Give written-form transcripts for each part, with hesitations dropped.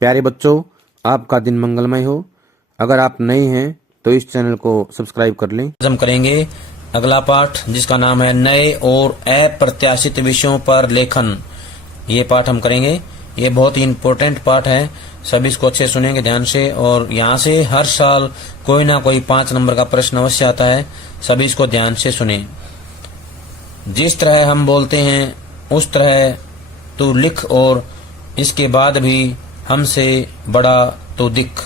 प्यारे बच्चों, आपका दिन मंगलमय हो। अगर आप नए हैं तो इस चैनल को सब्सक्राइब कर लें। हम करेंगे अगला पाठ जिसका नाम है नए और अप्रत्याशित विषयों पर लेखन। ये पाठ हम करेंगे। ये बहुत ही इम्पोर्टेंट पाठ है, सभी इसको अच्छे सुनेंगे ध्यान से। और यहाँ से हर साल कोई ना कोई 5 नंबर का प्रश्न अवश्य आता है, सभी इसको ध्यान से सुने। जिस तरह हम बोलते हैं उस तरह तू लिख, और इसके बाद भी हमसे बड़ा तो दिख।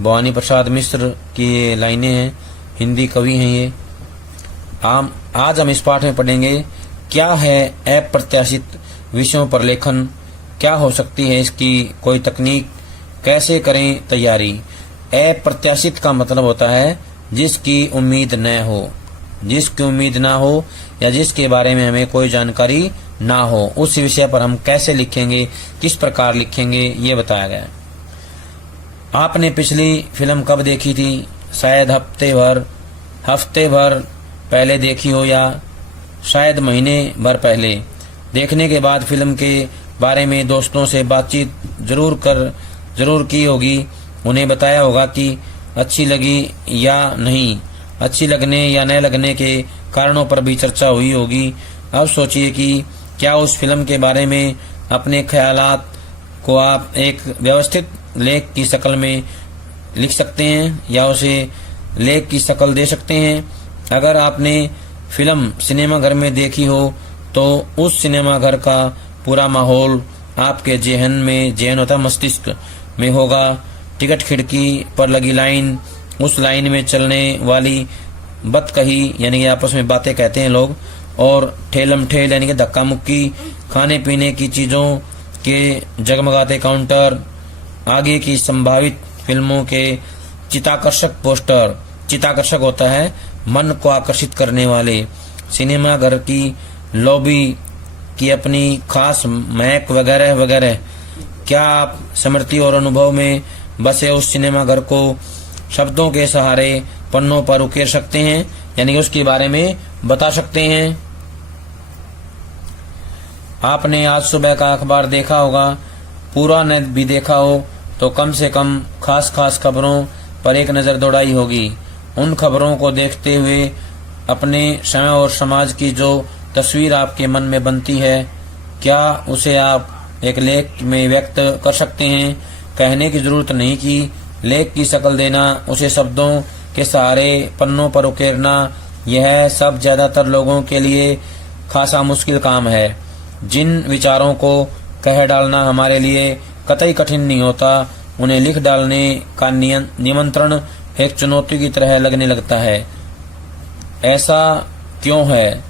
भवानी प्रसाद मिश्र की ये लाइनें हैं, हिंदी कवि हैं ये। आज हम इस पाठ में पढ़ेंगे क्या है अप्रत्याशित विषयों पर लेखन, क्या हो सकती है इसकी कोई तकनीक, कैसे करें तैयारी। अप्रत्याशित का मतलब होता है जिसकी उम्मीद न हो, जिसकी उम्मीद ना हो या जिसके बारे में हमें कोई जानकारी ना हो, उस विषय पर हम कैसे लिखेंगे, किस प्रकार लिखेंगे, ये बताया गया है। आपने पिछली फिल्म कब देखी थी? शायद हफ्ते भर पहले देखी हो, या शायद महीने भर पहले। देखने के बाद फिल्म के बारे में दोस्तों से बातचीत जरूर की होगी। उन्हें बताया होगा कि अच्छी लगी या नहीं। अच्छी लगने या न लगने के कारणों पर भी चर्चा हुई होगी। अब सोचिए कि क्या उस फिल्म के बारे में अपने ख्यालात को आप एक व्यवस्थित लेख की शक्ल में लिख सकते हैं या उसे लेख की शक्ल दे सकते हैं। अगर आपने फिल्म सिनेमा घर में देखी हो तो उस सिनेमा घर का पूरा माहौल आपके जहन होता मस्तिष्क में होगा। टिकट खिड़की पर लगी लाइन, उस लाइन में चलने वाली बतकही यानी कि आपस में बातें कहते हैं लोग, और ठेलम ठेल यानी कि धक्का मुक्की, खाने पीने की चीजों के जगमगाते काउंटर, आगे की संभावित फिल्मों के चित्ताकर्षक पोस्टर। चित्ताकर्षक होता है मन को आकर्षित करने वाले। सिनेमा घर की लॉबी की अपनी खास महक वगैरह वगैरह। क्या आप स्मृति और अनुभव में बसे उस सिनेमा घर को शब्दों के सहारे पन्नों पर उकेर सकते हैं, यानी कि उसके बारे में बता सकते हैं। आपने आज सुबह का अखबार देखा होगा, पूरा न भी देखा हो तो कम से कम खास खबरों पर एक नजर दौड़ाई होगी। उन खबरों को देखते हुए अपने समय और समाज की जो तस्वीर आपके मन में बनती है, क्या उसे आप एक लेख में व्यक्त कर सकते हैं। कहने की जरूरत नहीं कि लेख की शक्ल देना, उसे शब्दों के सहारे पन्नों पर उकेरना, यह सब ज्यादातर लोगों के लिए खासा मुश्किल काम है। जिन विचारों को कह डालना हमारे लिए कतई कठिन नहीं होता, उन्हें लिख डालने का निमंत्रण एक चुनौती की तरह लगने लगता है। ऐसा क्यों है?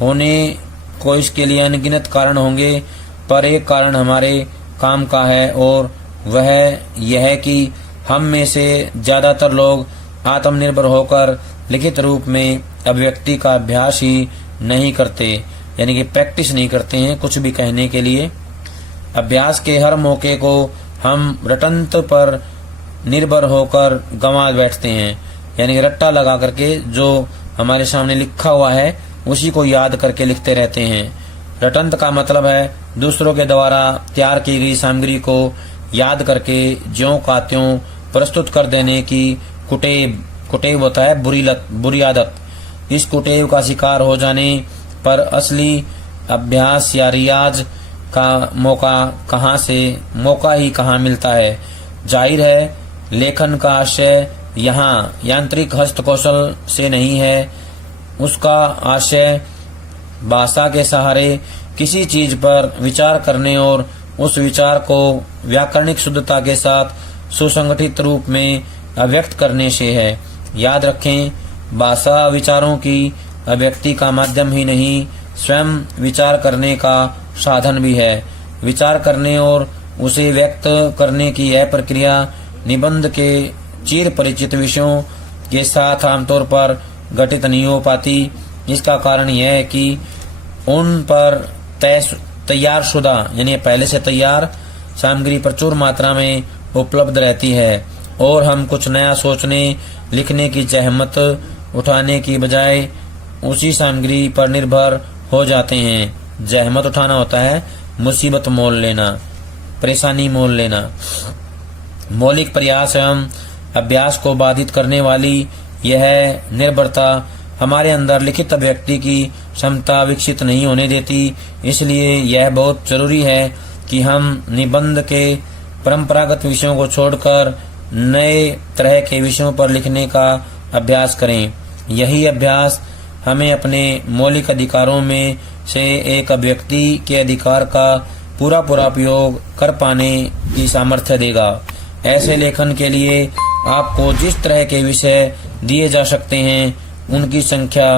होने को इसके लिए अनगिनत कारण होंगे, पर एक कारण हमारे काम का है, और वह यह है कि हम में से ज्यादातर लोग आत्मनिर्भर होकर लिखित रूप में अभिव्यक्ति का अभ्यास ही नहीं करते, यानी कि प्रैक्टिस नहीं करते हैं कुछ भी कहने के लिए। अभ्यास के हर मौके को हम रटंत पर निर्भर होकर गंवा बैठते हैं, यानी कि रट्टा लगा करके जो हमारे सामने लिखा हुआ है उसी को याद करके लिखते रहते हैं। रटंत का मतलब है दूसरों के द्वारा तैयार की गई सामग्री को याद करके ज्यों का त्यों प्रस्तुत कर देने की कुटेव होता है बुरी आदत। इस कुटेव का शिकार हो जाने पर असली अभ्यास या रियाज का मौका ही कहाँ मिलता है। जाहिर है लेखन का आशय यहाँ यांत्रिक हस्तकौशल से नहीं है, उसका आशय भाषा के सहारे किसी चीज पर विचार करने और उस विचार को व्याकरणिक शुद्धता के साथ सुसंगठित रूप में अभिव्यक्त करने से है। याद रखें, भाषा विचारों की अभिव्यक्ति का माध्यम ही नहीं, स्वयं विचार करने का साधन भी है। विचार करने और उसे व्यक्त करने की यह प्रक्रिया निबंध के चिर परिचित विषयों के साथ आमतौर पर घटित नहीं हो पाती। इसका कारण यह है कि उन पर तैयार शुदा यानी पहले से तैयार सामग्री प्रचुर मात्रा में उपलब्ध रहती है, और हम कुछ नया सोचने लिखने की जहमत उठाने की बजाय उसी सामग्री पर निर्भर हो जाते हैं। जहमत उठाना होता है मुसीबत मोल लेना, परेशानी मोल लेना। मौलिक प्रयास एवं अभ्यास को बाधित करने वाली यह निर्भरता हमारे अंदर लिखित अभिव्यक्ति की क्षमता विकसित नहीं होने देती। इसलिए यह बहुत जरूरी है कि हम निबंध के परंपरागत विषयों को छोड़कर नए तरह के विषयों पर लिखने का अभ्यास करें। यही अभ्यास हमें अपने मौलिक अधिकारों में से एक अभिव्यक्ति के अधिकार का पूरा उपयोग कर पाने की सामर्थ्य देगा। ऐसे लेखन के लिए आपको जिस तरह के विषय दिए जा सकते हैं उनकी संख्या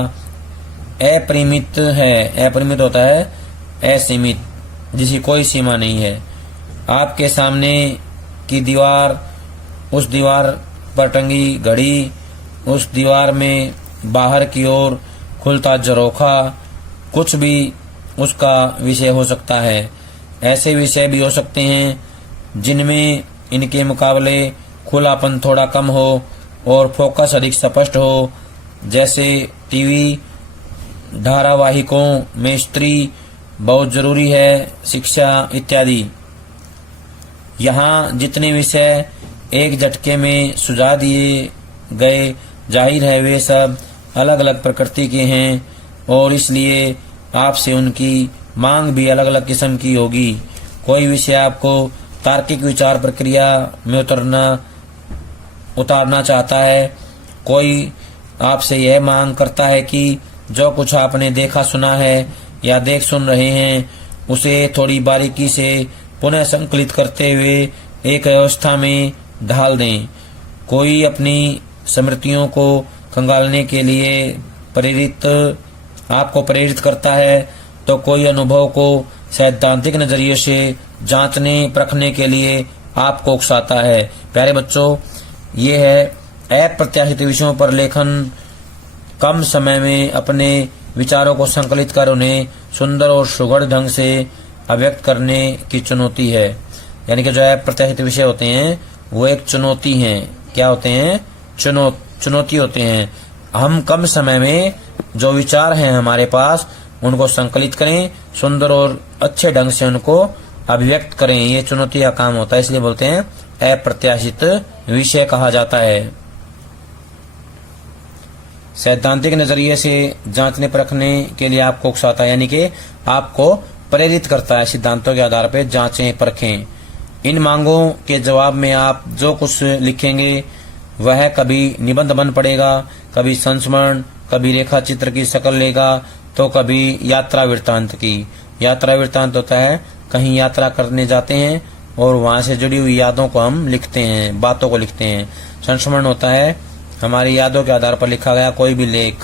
अपरिमित है। अपरिमित होता है असीमित, जिसकी कोई सीमा नहीं है। आपके सामने की दीवार, उस दीवार पर टंगी घड़ी, उस दीवार में बाहर की ओर खुलता झरोखा, कुछ भी उसका विषय हो सकता है। ऐसे विषय भी हो सकते हैं जिनमें इनके मुकाबले खुलापन थोड़ा कम हो और फोकस अधिक स्पष्ट हो, जैसे टीवी धारावाहिकों में स्त्री बहुत जरूरी है, शिक्षा इत्यादि। यहाँ जितने विषय एक झटके में सुझा दिए गए, जाहिर है वे सब अलग अलग प्रकृति के हैं और इसलिए आपसे उनकी मांग भी अलग अलग किस्म की होगी। कोई विषय आपको तार्किक विचार प्रक्रिया में उतारना चाहता है, कोई आपसे यह मांग करता है कि जो कुछ आपने देखा सुना है या देख सुन रहे हैं उसे थोड़ी बारीकी से पुनः संकलित करते हुए एक व्यवस्था में ढाल दें। कोई अपनी स्मृतियों को खंगालने के लिए आपको प्रेरित करता है, तो कोई अनुभव को सैद्धांतिक नजरिए से जांचने परखने के लिए आपको उकसाता है। प्यारे बच्चों, ये है अप्रत्याशित विषयों पर लेखन। कम समय में अपने विचारों को संकलित कर उन्हें सुंदर और सुघड़ ढंग से अभिव्यक्त करने की चुनौती है। यानी कि जो अप्रत्याशित विषय होते हैं वो एक चुनौती हैं। क्या होते हैं? चुनौती होते हैं। हम कम समय में जो विचार हैं हमारे पास उनको संकलित करें, सुंदर और अच्छे ढंग से उनको अभिव्यक्त करें। ये चुनौती का काम होता है, इसलिए बोलते हैं अप्रत्याशित विषय कहा जाता है। सैद्धांतिक नजरिए से जांचने परखने के लिए आपको उकसाता है, यानी कि आपको प्रेरित करता है सिद्धांतों के आधार पर जांचें परखें। इन मांगों के जवाब में आप जो कुछ लिखेंगे वह कभी निबंध बन पड़ेगा, कभी संस्मरण, कभी रेखा चित्र की शक्ल लेगा, तो कभी यात्रा वृत्तांत की। यात्रा वृत्तांत होता है कहीं यात्रा करने जाते हैं और वहां से जुड़ी हुई यादों को हम लिखते हैं, बातों को लिखते हैं। संस्मरण होता है हमारी यादों के आधार पर लिखा गया कोई भी लेख,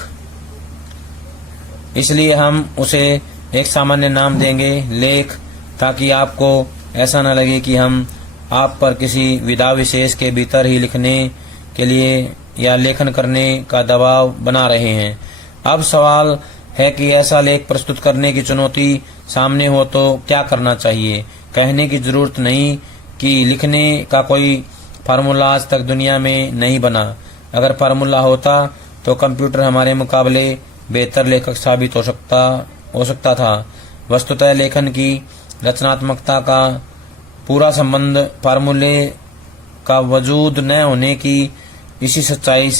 इसलिए हम उसे एक सामान्य नाम देंगे लेख, ताकि आपको ऐसा न लगे कि हम आप पर किसी विधा विशेष के भीतर ही लिखने के लिए या लेखन करने का दबाव बना रहे हैं। अब सवाल है कि ऐसा लेख प्रस्तुत करने की चुनौती सामने हो तो क्या करना चाहिए। कहने की जरूरत नहीं कि लिखने का कोई फार्मूला आज तक दुनिया में नहीं बना। अगर फार्मूला होता तो कंप्यूटर हमारे मुकाबले बेहतर लेखक साबित हो सकता था। वस्तुतः लेखन की रचनात्मकता का पूरा संबंध फार्मूले का वजूद न होने की इसी सच्चाई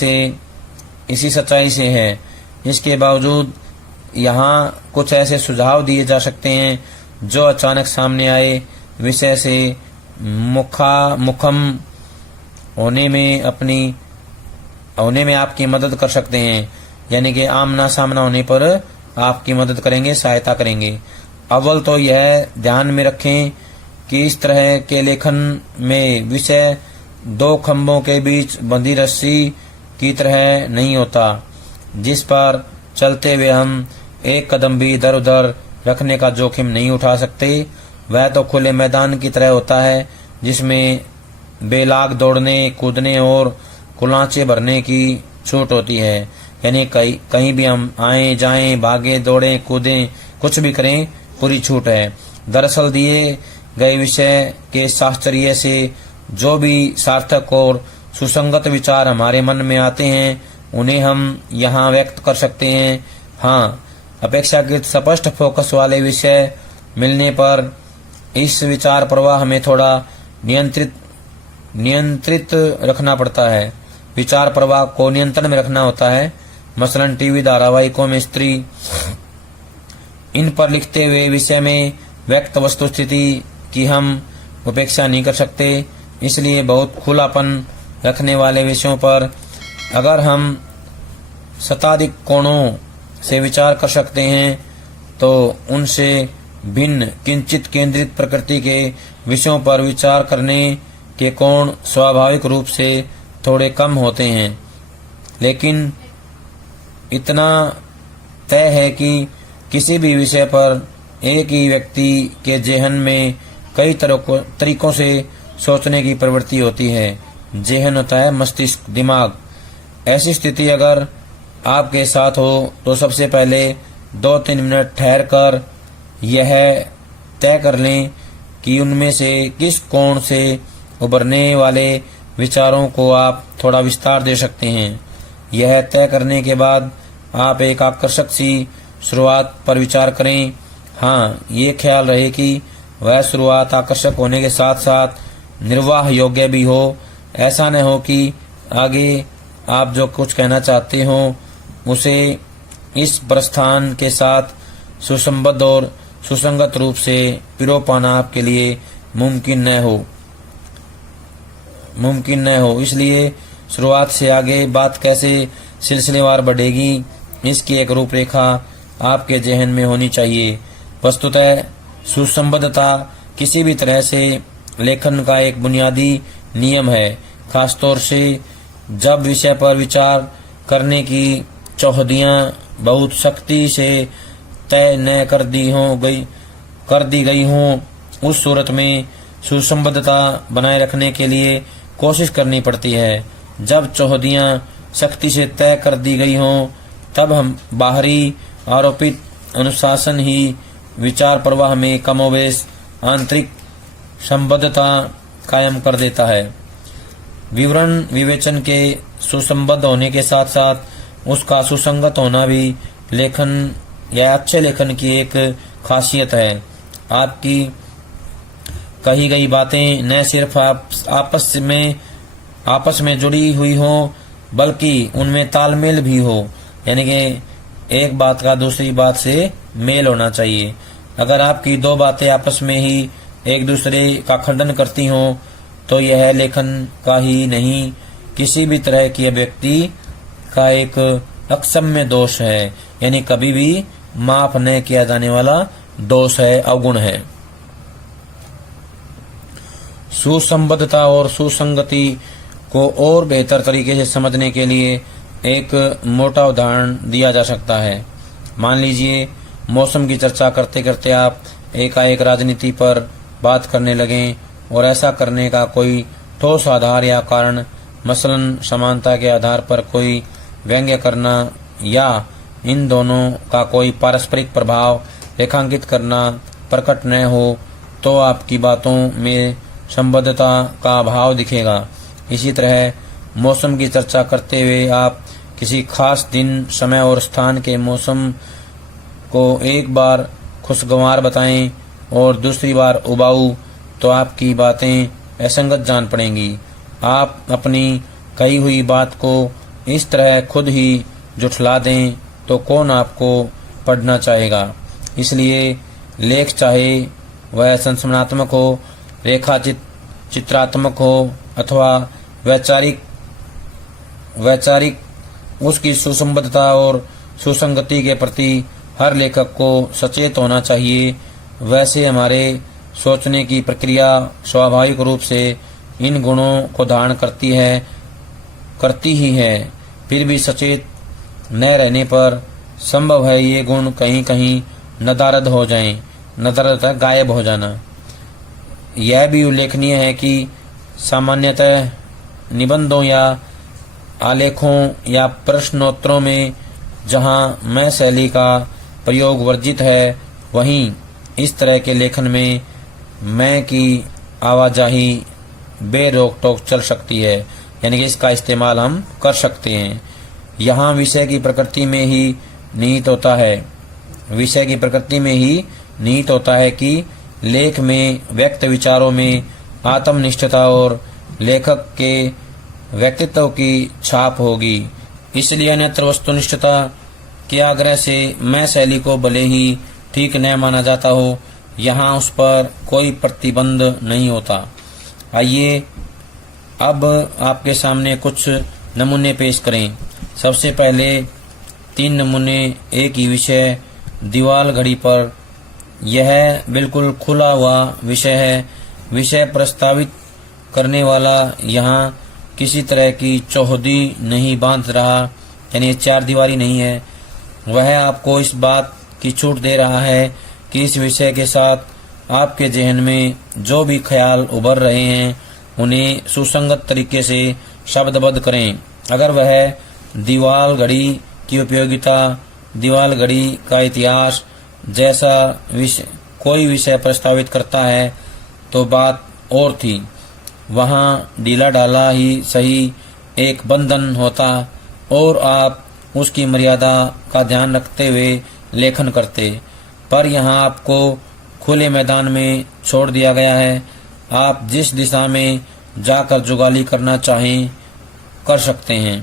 से है। इसके बावजूद यहाँ कुछ ऐसे सुझाव दिए जा सकते हैं जो अचानक सामने आए विषय से मुखम होने में आपकी मदद कर सकते हैं। यानी कि आमना सामना होने पर आपकी मदद करेंगे, सहायता करेंगे। अव्वल तो यह ध्यान में रखें कि इस तरह के लेखन में विषय दो खंभों के बीच बंधी रस्सी की तरह नहीं होता, जिस पर चलते हुए हम एक कदम भी इधर उधर रखने का जोखिम नहीं उठा सकते। वह तो खुले मैदान की तरह होता है जिसमें बेलाग दौड़ने, कूदने और कुलांचे भरने की छूट होती है। यानी कहीं भी हम आए जाएं, भागे, दौड़े, कूदें, कुछ भी करें, पूरी छूट है। दरअसल दिए गए विषय के साहचर्य से जो भी सार्थक और सुसंगत विचार हमारे मन में आते हैं उन्हें हम यहाँ व्यक्त कर सकते हैं। हाँ, अपेक्षाकृत स्पष्ट फोकस वाले विषय मिलने पर इस विचार प्रवाह में थोड़ा नियंत्रित नियंत्रित रखना पड़ता है, विचार प्रवाह को नियंत्रण में रखना होता है। मसलन टीवी धारावाहिकों में स्त्री, इन पर लिखते हुए विषय में व्यक्त वस्तु स्थिति की हम उपेक्षा नहीं कर सकते। इसलिए बहुत खुलापन रखने वाले विषयों पर अगर हम शताधिक कोणों से विचार कर सकते हैं तो उनसे भिन्न किंचित केंद्रित प्रकृति के विषयों पर विचार करने के कोण स्वाभाविक रूप से थोड़े कम होते हैं। लेकिन इतना तय है कि किसी भी विषय पर एक ही व्यक्ति के जेहन में कई तरीकों से सोचने की प्रवृत्ति होती है। जेहन होता है मस्तिष्क, दिमाग। ऐसी स्थिति अगर आपके साथ हो तो सबसे पहले 2-3 मिनट ठहर कर यह तय कर लें कि उनमें से किस कोण से उभरने वाले विचारों को आप थोड़ा विस्तार दे सकते हैं। यह तय करने के बाद आप एक आकर्षक सी शुरुआत पर विचार करें। हाँ, ये ख्याल रहे कि वह शुरुआत आकर्षक होने के साथ साथ निर्वाह योग्य भी हो। ऐसा न हो कि आगे आप जो कुछ कहना चाहते हो उसे इस प्रस्थान के साथ सुसंबद्ध और सुसंगत रूप से पिरो पाना आपके लिए मुमकिन न हो। इसलिए शुरुआत से आगे बात कैसे सिलसिलेवार बढ़ेगी, इसकी एक रूपरेखा आपके जहन में होनी चाहिए। वस्तुतः सुसंबद्धता किसी भी तरह से लेखन का एक बुनियादी नियम है, खासतौर से जब विषय पर विचार करने की चौहदियां बहुत सख्ती से तय न कर दी गई हों। उस सूरत में सुसंबद्धता बनाए रखने के लिए कोशिश करनी पड़ती है। जब चौहदियां सख्ती से तय कर दी गई हों तब हम बाहरी आरोपित अनुशासन ही विचार प्रवाह में कमोबेश आंतरिक संबद्धता कायम कर देता है। विवरण विवेचन के सुसंबद्ध होने के साथ साथ उसका सुसंगत होना भी लेखन या अच्छे लेखन की एक खासियत है। आपकी कही गई बातें न सिर्फ आपस में जुड़ी हुई हो बल्कि उनमें तालमेल भी हो, यानी कि एक बात का दूसरी बात से मेल होना चाहिए। अगर आपकी दो बातें आपस में ही एक दूसरे का खंडन करती हों तो यह लेखन का ही नहीं, किसी भी तरह की अभिव्यक्ति का एक अक्षम्य दोष है, यानी कभी भी माफ न किया जाने वाला दोष है, अवगुण है। सुसंबद्धता और सुसंगति को और बेहतर तरीके से समझने के लिए एक मोटा उदाहरण दिया जा सकता है। मान लीजिए मौसम की चर्चा करते करते आप एकाएक राजनीति पर बात करने लगें और ऐसा करने का कोई ठोस आधार या कारण, मसलन समानता के आधार पर कोई व्यंग्य करना या इन दोनों का कोई पारस्परिक प्रभाव रेखांकित करना प्रकट न हो तो आपकी बातों में संबद्धता का अभाव दिखेगा। इसी तरह मौसम की चर्चा करते हुए आप किसी खास दिन, समय और स्थान के मौसम को एक बार खुशगवार बताएं और दूसरी बार उबाऊ तो आपकी बातें असंगत जान पड़ेंगी। आप अपनी कही हुई बात को इस तरह खुद ही जुठला दें तो कौन आपको पढ़ना चाहेगा। इसलिए लेख चाहे वह संस्मरणात्मक हो, चित्रात्मक हो अथवा वैचारिक, उसकी सुसंबद्धता और सुसंगति के प्रति हर लेखक को सचेत होना चाहिए। वैसे हमारे सोचने की प्रक्रिया स्वाभाविक रूप से इन गुणों को धारण करती ही है। फिर भी सचेत न रहने पर संभव है ये गुण कहीं कहीं नदारद हो जाएं। नदारद गायब हो जाना। यह भी उल्लेखनीय है कि सामान्यतः निबंधों या आलेखों या प्रश्नोत्तरों में जहां मैं शैली का प्रयोग वर्जित है, वहीं इस तरह के लेखन में मैं की आवाजाही बेरोक टोक चल सकती है, यानी कि इसका इस्तेमाल हम कर सकते हैं। यहाँ विषय की प्रकृति में ही निहित होता है कि लेख में व्यक्त विचारों में आत्मनिष्ठता और लेखक के व्यक्तित्व की छाप होगी। इसलिए अन्यत्र वस्तुनिष्ठता के आग्रह से मैं शैली को भले ही ठीक न माना जाता हो, यहाँ उस पर कोई प्रतिबंध नहीं होता। आइए अब आपके सामने कुछ नमूने पेश करें। सबसे पहले 3 नमूने एक ही विषय दीवाल घड़ी पर। यह बिल्कुल खुला हुआ विषय है। विषय प्रस्तावित करने वाला यहाँ किसी तरह की चौहदी नहीं बांध रहा, यानी 4 दीवारी नहीं है। वह आपको इस बात की छूट दे रहा है कि इस विषय के साथ आपके जहन में जो भी ख्याल उभर रहे हैं उन्हें सुसंगत तरीके से शब्दबद्ध करें। अगर वह दीवाल घड़ी की उपयोगिता, दीवाल घड़ी का इतिहास जैसा कोई विषय प्रस्तावित करता है तो बात और थी। वहाँ ढीला ढाला ही सही एक बंधन होता और आप उसकी मर्यादा का ध्यान रखते हुए लेखन करते, पर यहाँ आपको खुले मैदान में छोड़ दिया गया है। आप जिस दिशा में जाकर जुगाली करना चाहें कर सकते हैं,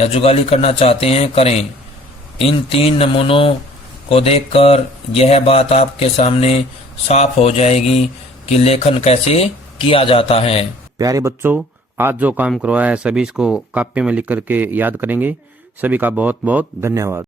या जुगाली करना चाहते हैं करें। इन 3 नमूनों को देखकर यह बात आपके सामने साफ हो जाएगी कि लेखन कैसे किया जाता है। प्यारे बच्चों, आज जो काम करवाया है सभी इसको कापी में लिख करके याद करेंगे। सभी का बहुत बहुत धन्यवाद।